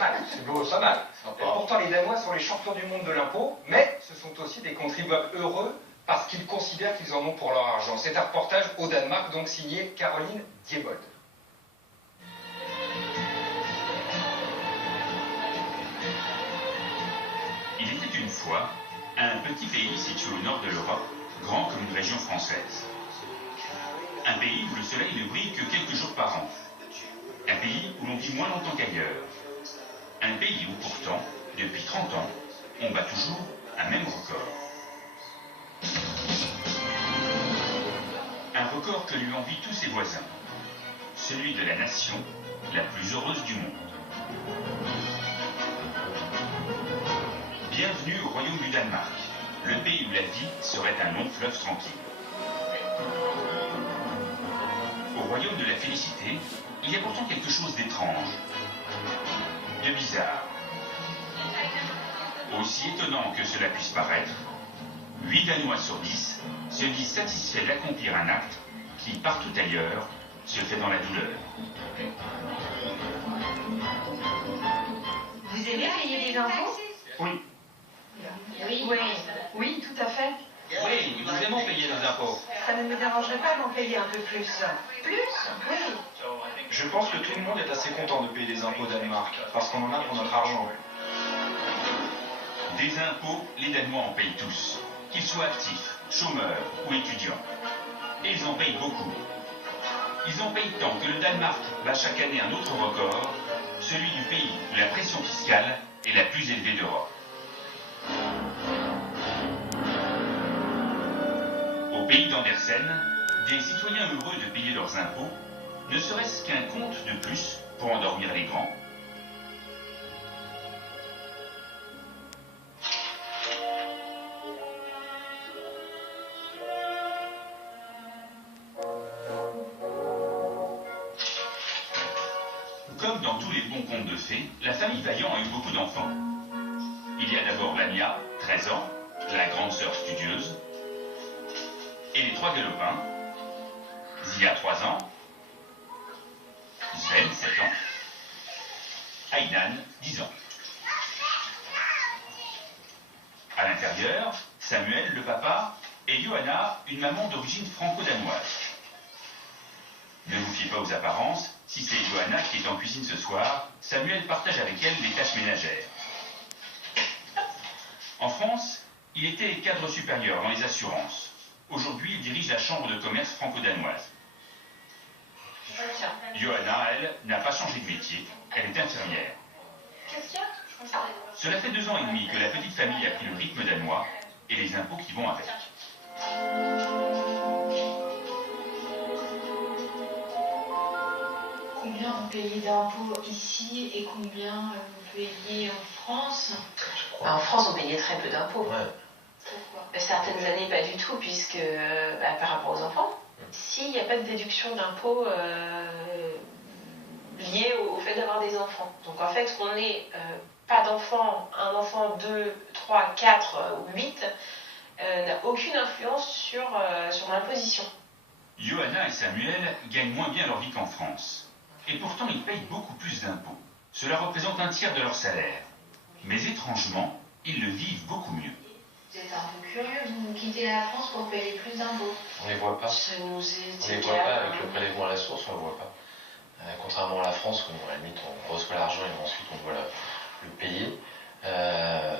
mal, c'est beau, pas mal. Et pourtant, les Danois sont les champions du monde de l'impôt, mais ce sont aussi des contribuables heureux parce qu'ils considèrent qu'ils en ont pour leur argent. C'est un reportage au Danemark, donc signé Caroline Diebold. Il était une fois un petit pays situé au nord de l'Europe, grand comme une région française. Un pays où le soleil ne brille que quelques jours par an. Un pays où l'on vit moins longtemps qu'ailleurs. Un pays où pourtant, depuis 30 ans, on bat toujours un même record. Un record que lui envient tous ses voisins. Celui de la nation la plus heureuse du monde. Bienvenue au royaume du Danemark, le pays où la vie serait un long fleuve tranquille. Au royaume de la félicité, il y a pourtant quelque chose d'étrange, de bizarre. Aussi étonnant que cela puisse paraître, 8 Danois sur 10 se disent satisfaits d'accomplir un acte qui, partout ailleurs, se fait dans la douleur. Vous aimez payer des impôts? Oui. Oui, tout à fait. Oui, nous aimons payer nos impôts. Ça ne me dérangerait pas d'en payer un peu plus. Plus? Oui. Je pense que tout le monde est assez content de payer des impôts au Danemark, parce qu'on en a pour notre argent. Des impôts, les Danois en payent tous, qu'ils soient actifs, chômeurs ou étudiants. Et ils en payent beaucoup. Ils en payent tant que le Danemark bat chaque année un autre record, celui du pays où la pression fiscale est la plus élevée d'Europe. Au pays d'Andersen, des citoyens heureux de payer leurs impôts, ne serait-ce qu'un compte de plus pour endormir les grands. Comme dans tous les bons contes de fées, la famille Vaillant a eu beaucoup d'enfants. Il y a d'abord Vania, 13 ans, la grande sœur studieuse, et les 3 galopins, Zia, 3 ans, Sven, 7 ans, Aydan, 10 ans. À l'intérieur, Samuel, le papa, et Johanna, une maman d'origine franco-danoise. Ne vous fiez pas aux apparences, si c'est Johanna qui est en cuisine ce soir, Samuel partage avec elle les tâches ménagères. En France, il était cadre supérieur dans les assurances. Aujourd'hui, il dirige la chambre de commerce franco-danoise. Johanna, elle, n'a pas changé de métier. Elle est infirmière. Cela fait 2 ans et demi que la petite famille a pris le rythme danois et les impôts qui vont avec. Combien vous payez d'impôts ici et combien vous payez en France? En France, on payait très peu d'impôts. Pourquoi? Certaines années, pas du tout, puisque par rapport aux enfants. Ici, il n'y a pas de déduction d'impôts liée au fait d'avoir des enfants. Donc en fait, on n'est pas d'enfant, un enfant 2, 3, 4 ou 8 n'a aucune influence sur l'imposition. Johanna et Samuel gagnent moins bien leur vie qu'en France. Et pourtant, ils payent beaucoup plus d'impôts. Cela représente un tiers de leur salaire. Mais étrangement, ils le vivent beaucoup mieux. Vous êtes un peu curieux, vous quittez la France pour payer plus d'impôts. On ne les voit pas. Ça nous est On ne les voit pas avec le prélèvement à la source, on ne le voit pas. Contrairement à la France, où à la limite on reçoit l'argent et ensuite on doit le payer.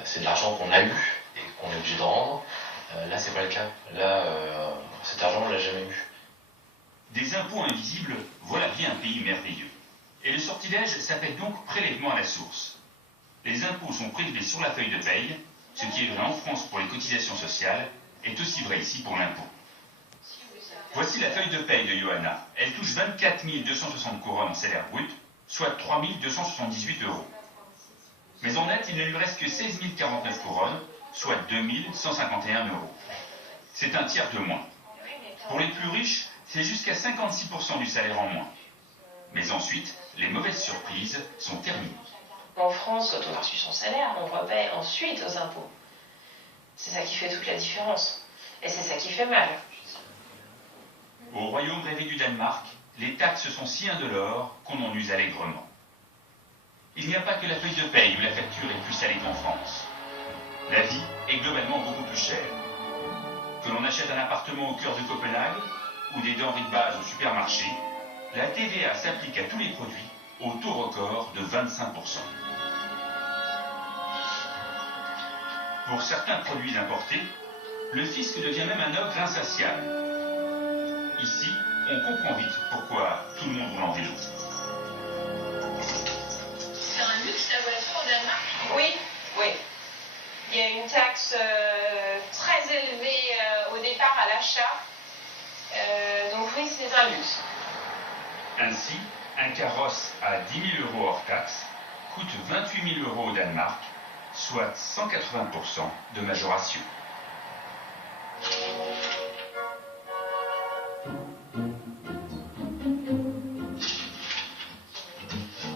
C'est de l'argent qu'on a eu et qu'on est obligé de rendre. Là, c'est pas le cas. Là, cet argent, on ne l'a jamais eu. Des impôts invisibles, voilà bien un pays merveilleux. Et le sortilège s'appelle donc prélèvement à la source. Les impôts sont prélevés sur la feuille de paye, ce qui est vrai en France pour les cotisations sociales, est aussi vrai ici pour l'impôt. Voici la feuille de paye de Johanna. Elle touche 24 260 couronnes en salaire brut, soit 3 278 €. Mais en net, il ne lui reste que 16 049 couronnes, soit 2 151 €. C'est un tiers de moins. Pour les plus riches, c'est jusqu'à 56% du salaire en moins. Mais ensuite, les mauvaises surprises sont terminées. En France, quand on a reçu son salaire, on repaie ensuite aux impôts. C'est ça qui fait toute la différence. Et c'est ça qui fait mal. Au royaume rêvé du Danemark, les taxes sont si indolores qu'on en use allègrement. il n'y a pas que la feuille de paye où la facture est plus salée qu'en France. La vie est globalement beaucoup plus chère. Que l'on achète un appartement au cœur de Copenhague ou des denrées de base au supermarché, la TVA s'applique à tous les produits au taux record de 25%. Pour certains produits importés, le fisc devient même un ogre insatiable. Ici, on comprend vite pourquoi tout le monde roule en vélo. C'est un luxe la voiture au Danemark? Oui, oui. Il y a une taxe très élevée au départ à l'achat. Donc oui, c'est un luxe. Ainsi, un carrosse à 10 000 € hors taxe coûte 28 000 € au Danemark, soit 180% de majoration.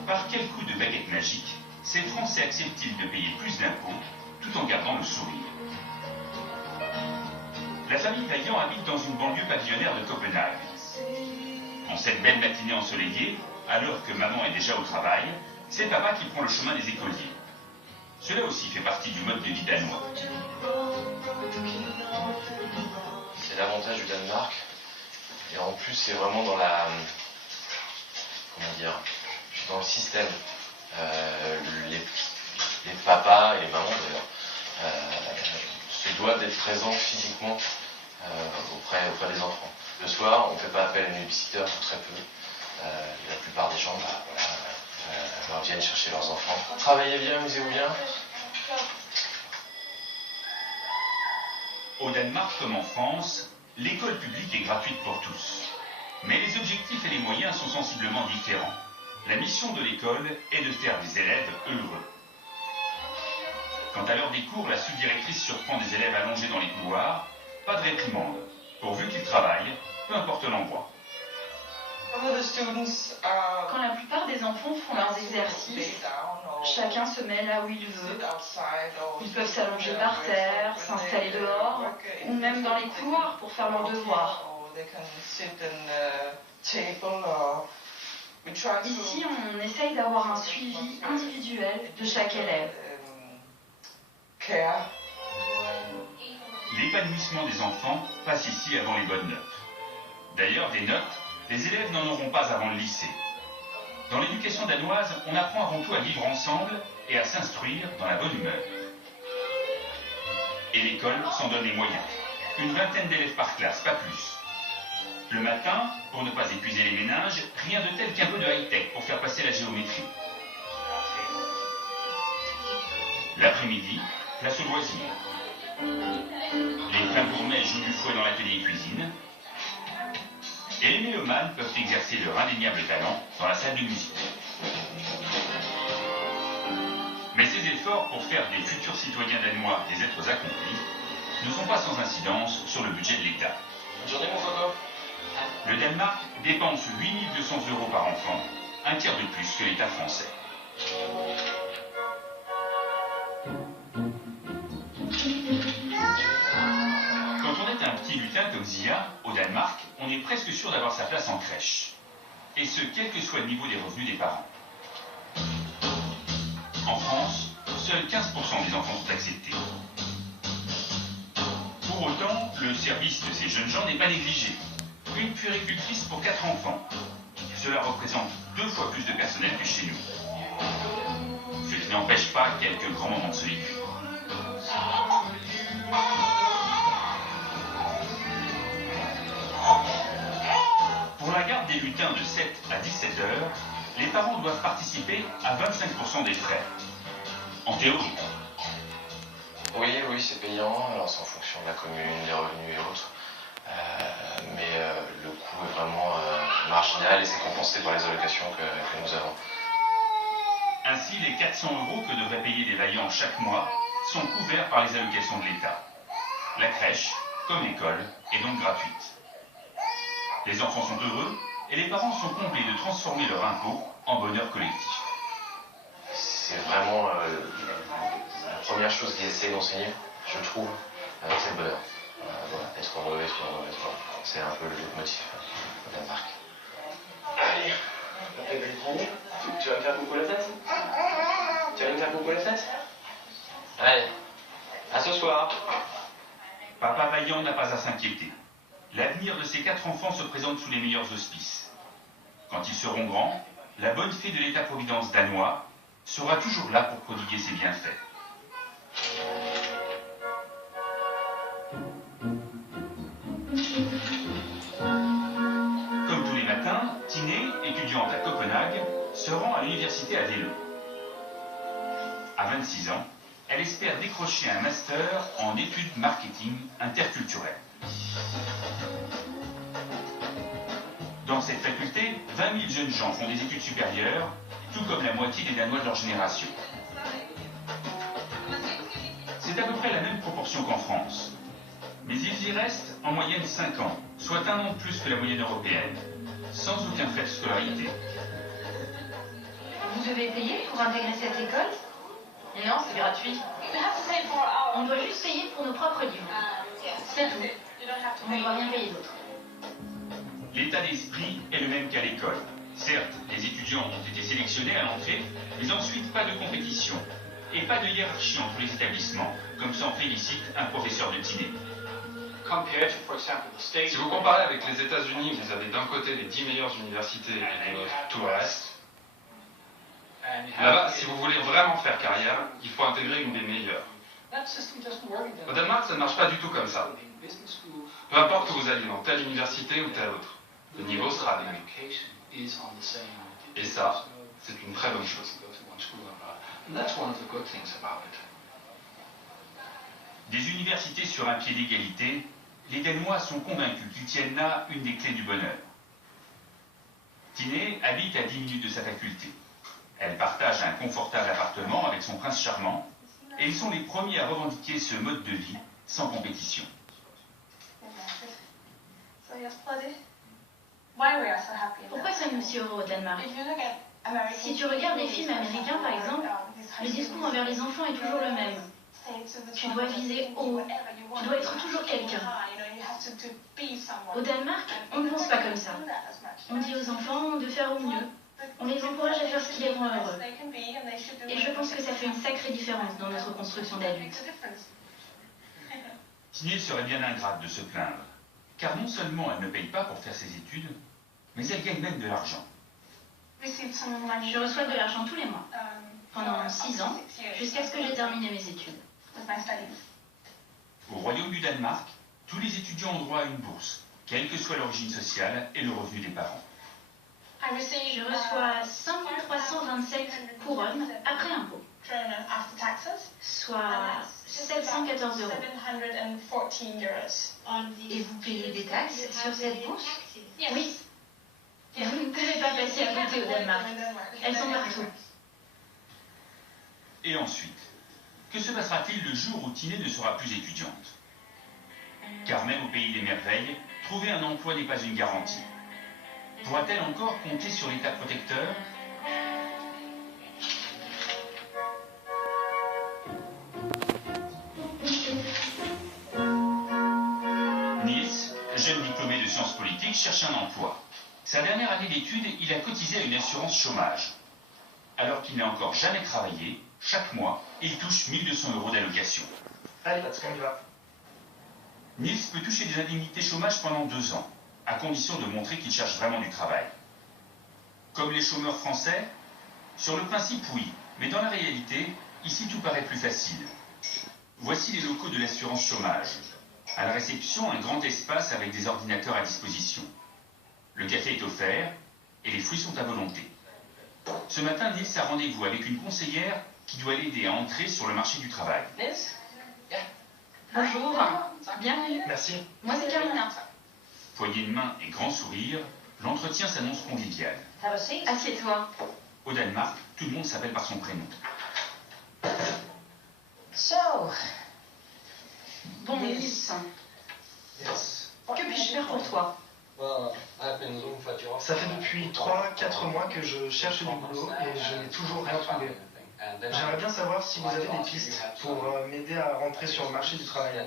Par quel coup de baguette magique, ces Français acceptent-ils de payer plus d'impôts tout en gardant le sourire? La famille Vaillant habite dans une banlieue pavillonnaire de Copenhague. En cette belle matinée ensoleillée, alors que maman est déjà au travail, c'est papa qui prend le chemin des écoliers. Cela aussi fait partie du mode de vie danois. C'est l'avantage du Danemark. Et en plus, c'est vraiment dans la... Comment dire? Dans le système. Les papas et les mamans, d'ailleurs, se doivent d'être présents physiquement auprès des enfants. Le soir, on ne fait pas appel à une babysitter, très peu. La plupart des gens viennent chercher leurs enfants. Travaillez bien, amusez-vous bien. Au Danemark comme en France, l'école publique est gratuite pour tous. Mais les objectifs et les moyens sont sensiblement différents. La mission de l'école est de faire des élèves heureux. Quant à l'heure des cours, la subdirectrice surprend des élèves allongés dans les couloirs. Pas de réprimande, pourvu qu'ils travaillent, peu importe l'endroit. Quand la plupart des enfants font leurs exercices, chacun se met là où il veut. Ils peuvent s'allonger par terre, s'installer dehors, ou même dans les couloirs pour faire leurs devoirs. Ici, on essaye d'avoir un suivi individuel de chaque élève. L'épanouissement des enfants passe ici avant les bonnes notes. D'ailleurs, des notes, les élèves n'en auront pas avant le lycée. Dans l'éducation danoise, on apprend avant tout à vivre ensemble et à s'instruire dans la bonne humeur. Et l'école s'en donne les moyens. Une vingtaine d'élèves par classe, pas plus. Le matin, pour ne pas épuiser les méninges, rien de tel qu'un peu de high-tech pour faire passer la géométrie. L'après-midi, place aux loisirs. Les pleins gourmets jouent du fouet dans l'atelier cuisine. Et les mélomanes peuvent exercer leur indéniable talent dans la salle de musique. Mais ces efforts pour faire des futurs citoyens danois des êtres accomplis ne sont pas sans incidence sur le budget de l'État. Bonne journée, mon coco. Le Danemark dépense 8 200 € par enfant, un tiers de plus que l'État français. Quand on est un petit lutin comme Zia, au Danemark, on est presque sûr d'avoir sa place en crèche. Et ce, quel que soit le niveau des revenus des parents. En France, seuls 15% des enfants sont acceptés. Pour autant, le service de ces jeunes gens n'est pas négligé. Une puéricultrice pour 4 enfants. Cela représente 2 fois plus de personnel que chez nous. Ce qui n'empêche pas quelques grands moments de solitude. Pour la garde des lutins de 7 à 17 heures, les parents doivent participer à 25% des frais. En théorie. Oui, c'est payant. Alors c'est en fonction de la commune, des revenus et autres. Mais le coût est vraiment marginal et c'est compensé par les allocations que nous avons. Ainsi, les 400 € que devraient payer les Vaillants chaque mois sont couverts par les allocations de l'État. La crèche, comme l'école, est donc gratuite. Les enfants sont heureux et les parents sont comblés de transformer leur impôt en bonheur collectif. C'est vraiment la première chose qu'ils essayent d'enseigner, je trouve, c'est le bonheur. Voilà, être heureux. C'est un peu le motif de la marque. Allez, Tu vas me faire coucou la fête? Tu vas me faire coucou la fête? Allez, à ce soir. Papa Vaillant n'a pas à s'inquiéter. L'avenir de ses 4 enfants se présente sous les meilleurs auspices. Quand ils seront grands, la bonne fée de l'État-providence danois sera toujours là pour prodiguer ses bienfaits. Comme tous les matins, Tiné, étudiante à Copenhague, se rend à l'université à vélo. À 26 ans, elle espère décrocher un master en études marketing interculturel. Dans cette faculté, 20 000 jeunes gens font des études supérieures, tout comme la moitié des Danois de leur génération. C'est à peu près la même proportion qu'en France. Mais ils y restent en moyenne 5 ans, soit 1 an de plus que la moyenne européenne, sans aucun frais de scolarité. Vous devez payer pour intégrer cette école? Non, c'est gratuit. On doit juste payer pour nos propres livres. C'est tout. On ne doit rien payer d'autre. L'état d'esprit est le même qu'à l'école. Certes, les étudiants ont été sélectionnés à l'entrée, mais ensuite pas de compétition et pas de hiérarchie entre les établissements, comme s'en félicite un professeur de Tiné. Si vous comparez avec les États-Unis, vous avez d'un côté les 10 meilleures universités et de l'autre tout le reste. Là-bas, si vous voulez vraiment faire carrière, il faut intégrer une des meilleures. Au Danemark, ça ne marche pas du tout comme ça. Peu importe que vous alliez dans telle université ou telle autre, le niveau sera le même. Et ça, c'est une très bonne chose. Des universités sur un pied d'égalité, les Danois sont convaincus qu'ils tiennent là une des clés du bonheur. Tiné habite à 10 minutes de sa faculté. Elle partage un confortable appartement avec son prince charmant, et ils sont les premiers à revendiquer ce mode de vie sans compétition. Pourquoi sommes-nous si heureux au Danemark? Si tu regardes les films américains, par exemple, le discours envers les enfants est toujours le même. Tu dois viser haut, tu dois être toujours quelqu'un. Au Danemark, on ne pense pas comme ça. On dit aux enfants de faire au mieux. On les encourage à faire ce qui les rend heureux. Et je pense que ça fait une sacrée différence dans notre construction d'adultes. Tiné serait bien ingrate de se plaindre, car non seulement elle ne paye pas pour faire ses études, mais elle gagne même de l'argent. Je reçois de l'argent tous les mois, pendant 6 ans, jusqu'à ce que j'ai terminé mes études. Au Royaume du Danemark, tous les étudiants ont droit à une bourse, quelle que soit l'origine sociale et le revenu des parents. Je reçois 5 327 couronnes après impôt, soit 714 €. Et vous payez des taxes sur cette bourse? Oui. Et vous ne pouvez pas passer à côté au Danemark. Elles sont partout. Et ensuite, que se passera-t-il le jour où Tiné ne sera plus étudiante? Car même au pays des merveilles, trouver un emploi n'est pas une garantie. Pourra-t-elle encore compter sur l'État protecteur? Niels, jeune diplômé de sciences politiques, cherche un emploi. Sa dernière année d'études, il a cotisé à une assurance chômage. Alors qu'il n'a encore jamais travaillé, chaque mois, il touche 1 200 € d'allocation. Allez, on y va. Niels peut toucher des indemnités chômage pendant 2 ans, à condition de montrer qu'il cherche vraiment du travail. Comme les chômeurs français? Sur le principe, oui, mais dans la réalité, ici tout paraît plus facile. Voici les locaux de l'assurance chômage. À la réception, un grand espace avec des ordinateurs à disposition. Le café est offert et les fruits sont à volonté. Ce matin, Niels a rendez-vous avec une conseillère qui doit l'aider à entrer sur le marché du travail. Bonjour, bienvenue. Merci. Moi c'est Karina. Poignée de main et grand sourire, l'entretien s'annonce convivial. Assieds-toi. Au Danemark, tout le monde s'appelle par son prénom. Bon, Niels, que puis-je faire pour toi? Ça fait depuis 3-4 mois que je cherche du boulot et je n'ai toujours rien trouvé. J'aimerais bien savoir si vous avez des pistes pour m'aider à rentrer sur le marché du travail.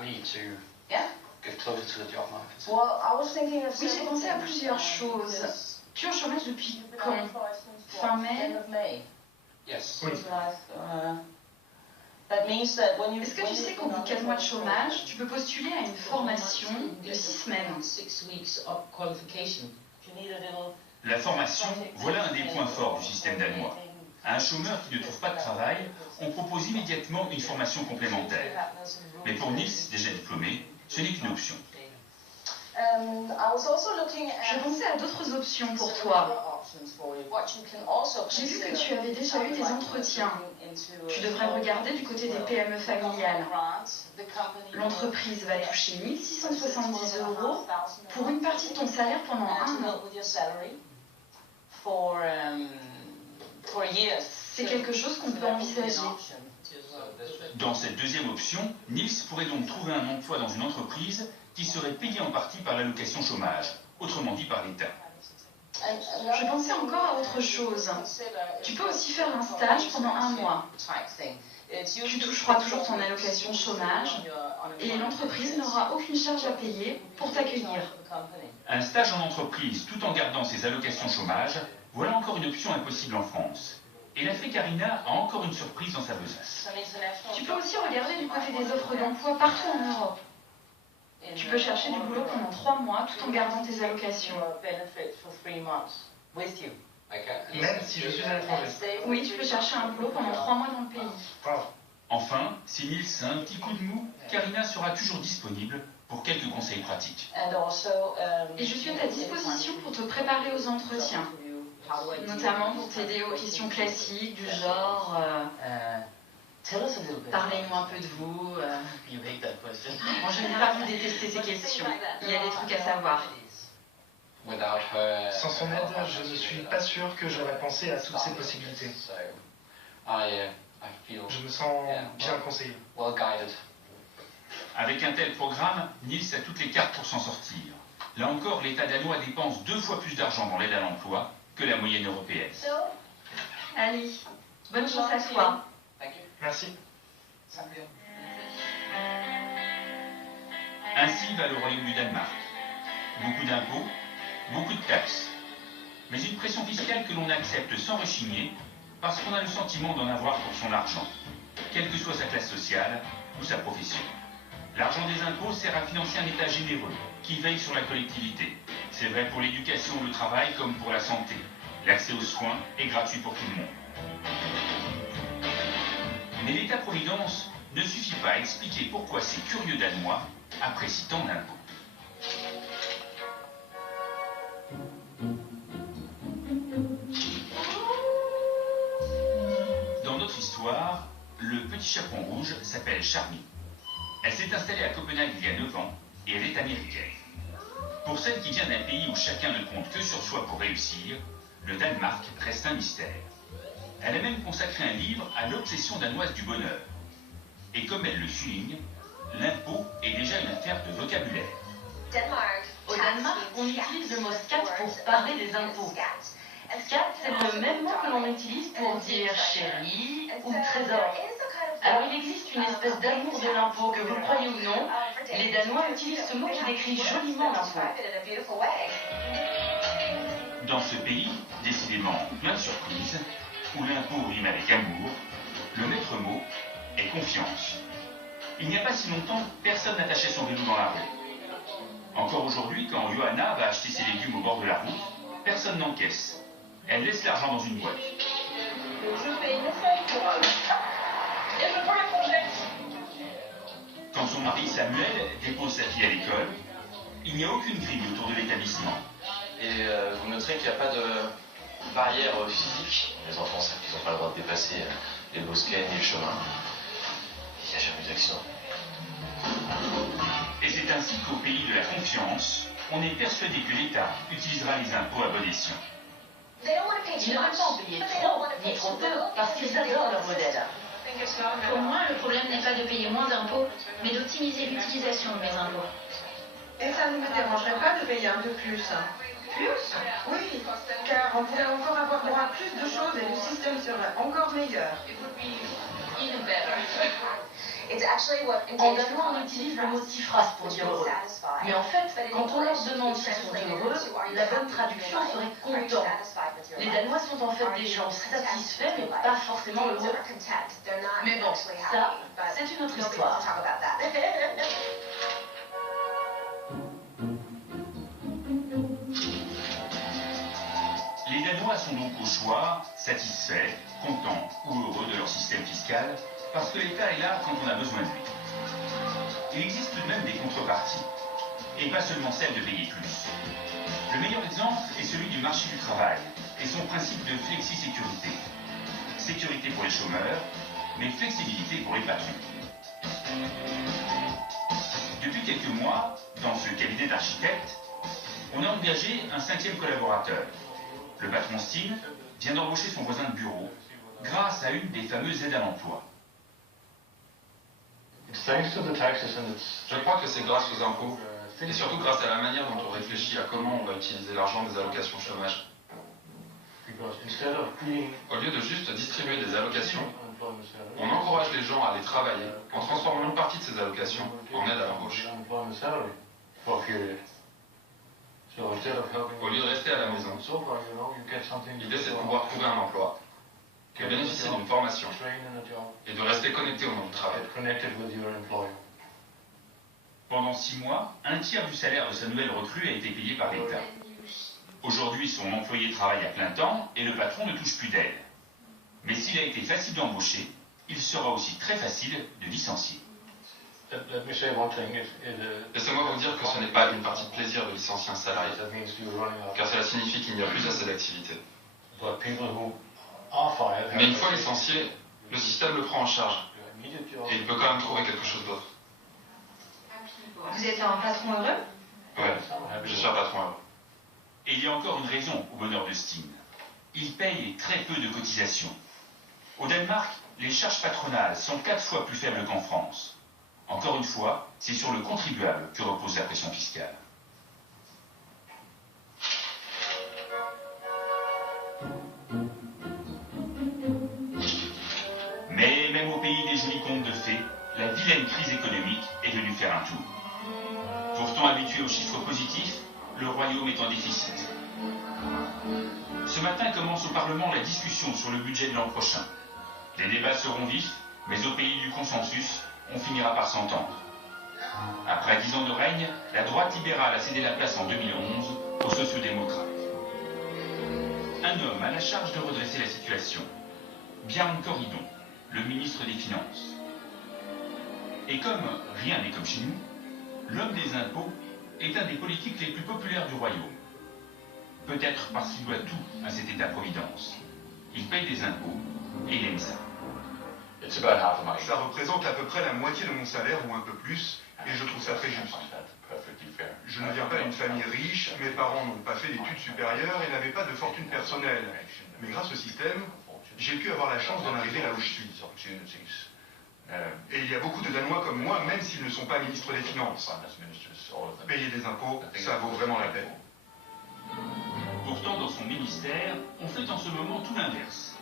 Oui, j'ai pensé à plusieurs choses. Tu es au chômage depuis quand? Fin mai? Yes. Oui. Est-ce que tu sais qu'au bout de 4 mois de chômage, tu peux postuler à une formation de 6 semaines? La formation, voilà un des points forts du système danois. À un chômeur qui ne trouve pas de travail, on propose immédiatement une formation complémentaire. Mais pour Niels, déjà diplômé, ce n'est qu'une option. Je pensais à d'autres options pour toi. J'ai vu que tu avais déjà eu des entretiens. Tu devrais regarder du côté des PME familiales. L'entreprise va toucher 1 670 € pour une partie de ton salaire pendant 1 an. C'est quelque chose qu'on peut envisager. Dans cette deuxième option, Niels pourrait donc trouver un emploi dans une entreprise qui serait payée en partie par l'allocation chômage, autrement dit par l'État. Je pensais encore à autre chose. Tu peux aussi faire un stage pendant 1 mois. Tu toucheras toujours ton allocation chômage et l'entreprise n'aura aucune charge à payer pour t'accueillir. Un stage en entreprise tout en gardant ses allocations chômage, voilà encore une option impossible en France. Et la fée Karina a encore une surprise dans sa besace. Tu peux aussi regarder du côté des offres d'emploi partout en Europe. Tu peux chercher du boulot pendant 3 mois tout en gardant tes allocations. Même si je suis à l'étranger. Oui, tu peux chercher un boulot pendant 3 mois dans le pays. Wow. Enfin, si Niels a un petit coup de mou, Karina sera toujours disponible pour quelques conseils pratiques. Et je suis à ta disposition pour te préparer aux entretiens. Notamment pour t'aider aux questions classiques du genre parlez-moi un peu de vous. En général, vous détestez ces questions. Il y a des trucs à savoir. Sans son aide, je ne suis pas sûr que j'aurais pensé à toutes ces possibilités. Je me sens bien conseillé. Avec un tel programme, Niels a toutes les cartes pour s'en sortir. Là encore, l'État danois dépense 2 fois plus d'argent dans l'aide à l'emploi que la moyenne européenne. Allez, bonne chance à toi. Merci. Ainsi va le royaume du Danemark. Beaucoup d'impôts, beaucoup de taxes. Mais une pression fiscale que l'on accepte sans rechigner parce qu'on a le sentiment d'en avoir pour son argent, quelle que soit sa classe sociale ou sa profession. L'argent des impôts sert à financer un État généreux qui veille sur la collectivité. C'est vrai pour l'éducation ou le travail comme pour la santé. L'accès aux soins est gratuit pour tout le monde. Mais l'État-providence ne suffit pas à expliquer pourquoi ces curieux Danois apprécient tant d'impôts. Dans notre histoire, le petit chaperon rouge s'appelle Charmy. Elle s'est installée à Copenhague il y a 9 ans et elle est américaine. Pour celle qui vient d'un pays où chacun ne compte que sur soi pour réussir, le Danemark reste un mystère. Elle a même consacré un livre à l'obsession danoise du bonheur. Et comme elle le souligne, l'impôt est déjà une affaire de vocabulaire. Au Danemark, on utilise le mot skat pour parler des impôts. Skat, c'est le même mot que l'on utilise pour dire chérie ou trésor. Alors il existe une espèce d'amour de l'impôt, que vous le croyez ou non. Les Danois utilisent ce mot qui décrit joliment l'impôt. Dans ce pays, décidément plein de surprises, où l'impôt rime avec amour, le maître mot est confiance. Il n'y a pas si longtemps, personne n'attachait son vélo dans la rue. Encore aujourd'hui, quand Johanna va acheter ses légumes au bord de la route, personne n'encaisse. Elle laisse l'argent dans une boîte. Quand son mari Samuel dépose sa fille à l'école, il n'y a aucune grille autour de l'établissement. Et vous noterez qu'il n'y a pas de barrière physique. Les enfants savent qu'ils n'ont pas le droit de dépasser les bosquets ni le chemin. Il n'y a jamais eu d'accident. Et c'est ainsi qu'au pays de la confiance, on est persuadé que l'État utilisera les impôts à bon escient. Ils ne veulent pas en payer trop, ni trop peu, parce qu'ils adorent leur modèle. Pour moi, le problème n'est pas de payer moins d'impôts, mais d'optimiser l'utilisation de mes impôts. Et ça ne me dérangerait pas de payer un peu plus. Plus? Oui, car on pourrait encore avoir droit à plus de choses et le système serait encore meilleur. Even better. En danois, on utilise le mot tifras pour dire heureux. Mais en fait, quand on leur demande s'ils sont heureux, la bonne traduction serait content. Les Danois sont en fait des gens satisfaits, mais pas forcément heureux. Mais bon, ça, c'est une autre histoire. Les Danois sont donc au choix, satisfaits, contents ou heureux de leur système fiscal, parce que l'État est là quand on a besoin de lui. Il existe tout de même des contreparties, et pas seulement celle de payer plus. Le meilleur exemple est celui du marché du travail et son principe de flexi-sécurité. Sécurité pour les chômeurs, mais flexibilité pour les patrons. Depuis quelques mois, dans ce cabinet d'architectes, on a engagé un 5e collaborateur. Le patron Steve vient d'embaucher son voisin de bureau grâce à une des fameuses aides à l'emploi. Je crois que c'est grâce aux impôts, et surtout grâce à la manière dont on réfléchit à comment on va utiliser l'argent des allocations chômage. Au lieu de juste distribuer des allocations, on encourage les gens à aller travailler en transformant une partie de ces allocations en aide à l'embauche. Au lieu de rester à la maison, l'idée c'est de pouvoir trouver un emploi, de bénéficier d'une formation et de rester connecté au monde du travail. Pendant 6 mois, un tiers du salaire de sa nouvelle recrue a été payé par l'État. Aujourd'hui, son employé travaille à plein temps et le patron ne touche plus d'aide. Mais s'il a été facile d'embaucher, il sera aussi très facile de licencier. Laissez-moi vous dire que ce n'est pas une partie de plaisir de licencier un salarié, car cela signifie qu'il n'y a plus assez d'activité. Mais une fois licencié, le système le prend en charge, et il peut quand même trouver quelque chose d'autre. Vous êtes un patron heureux? Ouais, je suis un patron heureux. Et il y a encore une raison au bonheur de Steen. Il paye très peu de cotisations. Au Danemark, les charges patronales sont 4 fois plus faibles qu'en France. Encore une fois, c'est sur le contribuable que repose la pression fiscale. Mais même au pays des jolis contes de fées, la vilaine crise économique est venue faire un tour. Pourtant habitué aux chiffres positifs, le royaume est en déficit. Ce matin commence au Parlement la discussion sur le budget de l'an prochain. Les débats seront vifs, mais au pays du consensus, on finira par s'entendre. Après 10 ans de règne, la droite libérale a cédé la place en 2011 aux sociodémocrates. Un homme a la charge de redresser la situation. Bjarne Corydon, le ministre des Finances. Et comme rien n'est comme chez nous, l'homme des impôts est un des politiques les plus populaires du royaume. Peut-être parce qu'il doit tout à cet État-providence. Il paye des impôts et il aime ça. Ça représente à peu près la moitié de mon salaire ou un peu plus, et je trouve ça très juste. Je ne viens pas d'une famille riche, mes parents n'ont pas fait d'études supérieures et n'avaient pas de fortune personnelle. Mais grâce au système, j'ai pu avoir la chance d'en arriver là où je suis. Et il y a beaucoup de Danois comme moi, même s'ils ne sont pas ministres des Finances. Payer des impôts, ça vaut vraiment la peine. Pourtant, dans son ministère, on fait en ce moment tout l'inverse.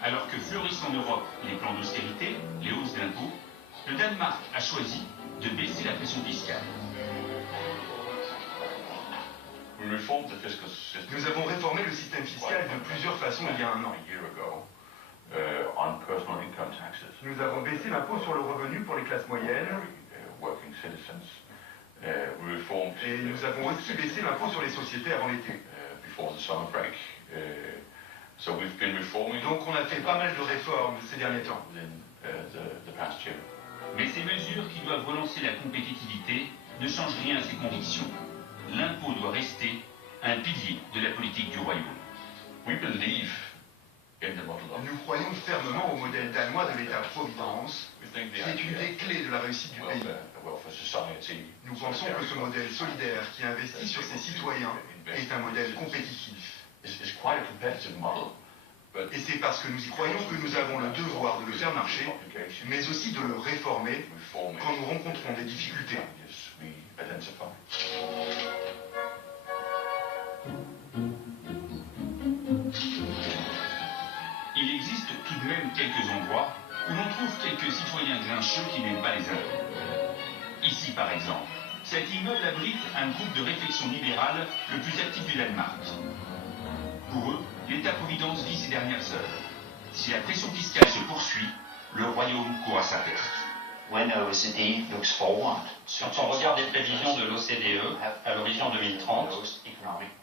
Alors que fleurissent en Europe les plans d'austérité, les hausses d'impôts, le Danemark a choisi de baisser la pression fiscale. Nous avons réformé le système fiscal de plusieurs façons il y a un an. Nous avons baissé l'impôt sur le revenu pour les classes moyennes. Et nous avons aussi baissé l'impôt sur les sociétés avant l'été. Donc on a fait pas mal de réformes ces derniers temps. Mais ces mesures qui doivent relancer la compétitivité ne changent rien à ses convictions. L'impôt doit rester un pilier de la politique du royaume. Nous croyons fermement au modèle danois de l'État-providence, qui est une des clés de la réussite du pays. Nous pensons que ce modèle solidaire qui investit sur ses citoyens est un modèle compétitif. Et c'est parce que nous y croyons que nous avons le devoir de le faire marcher, mais aussi de le réformer quand nous rencontrons des difficultés. Il existe tout de même quelques endroits où l'on trouve quelques citoyens grincheux qui n'aiment pas les œuvres. Ici, par exemple, cet immeuble abrite un groupe de réflexion libérale le plus actif du Danemark. Pour eux, l'État-providence vit ses dernières heures. Si la pression fiscale se poursuit, le royaume court à sa perte. Quand on regarde les prévisions de l'OCDE à l'horizon 2030,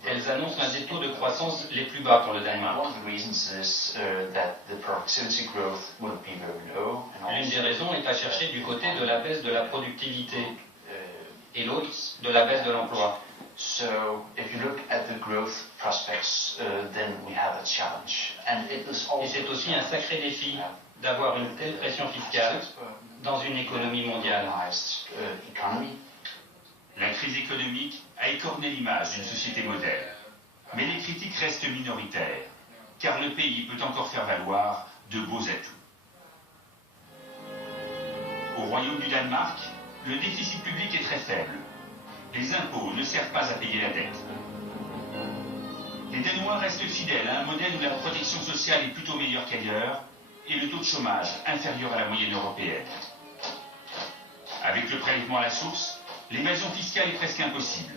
elles annoncent l'un des taux de croissance les plus bas pour le Danemark. L'une des raisons est à chercher du côté de la baisse de la productivité et l'autre de la baisse de l'emploi. So, if you look at the growth prospects, then we have a challenge. Et c'est aussi un sacré défi d'avoir une telle pression fiscale dans une économie mondiale. La crise économique a écorné l'image d'une société moderne. Mais les critiques restent minoritaires, car le pays peut encore faire valoir de beaux atouts. Au Royaume du Danemark, le déficit public est très faible. Les impôts ne servent pas à payer la dette. Les Danois restent fidèles à un modèle où la protection sociale est plutôt meilleure qu'ailleurs et le taux de chômage inférieur à la moyenne européenne. Avec le prélèvement à la source, l'évasion fiscale est presque impossible.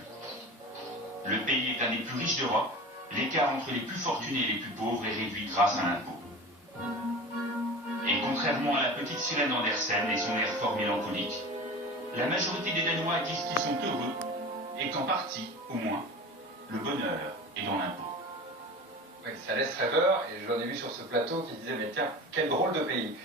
Le pays est un des plus riches d'Europe, l'écart entre les plus fortunés et les plus pauvres est réduit grâce à l'impôt. Et contrairement à la petite Sylène Andersen et son air fort mélancolique, la majorité des Danois disent qu'ils sont heureux et qu'en partie, au moins, le bonheur est dans l'impôt. Oui, ça laisse rêveur, et j'en ai vu sur ce plateau qui disait, mais tiens, quel drôle de pays.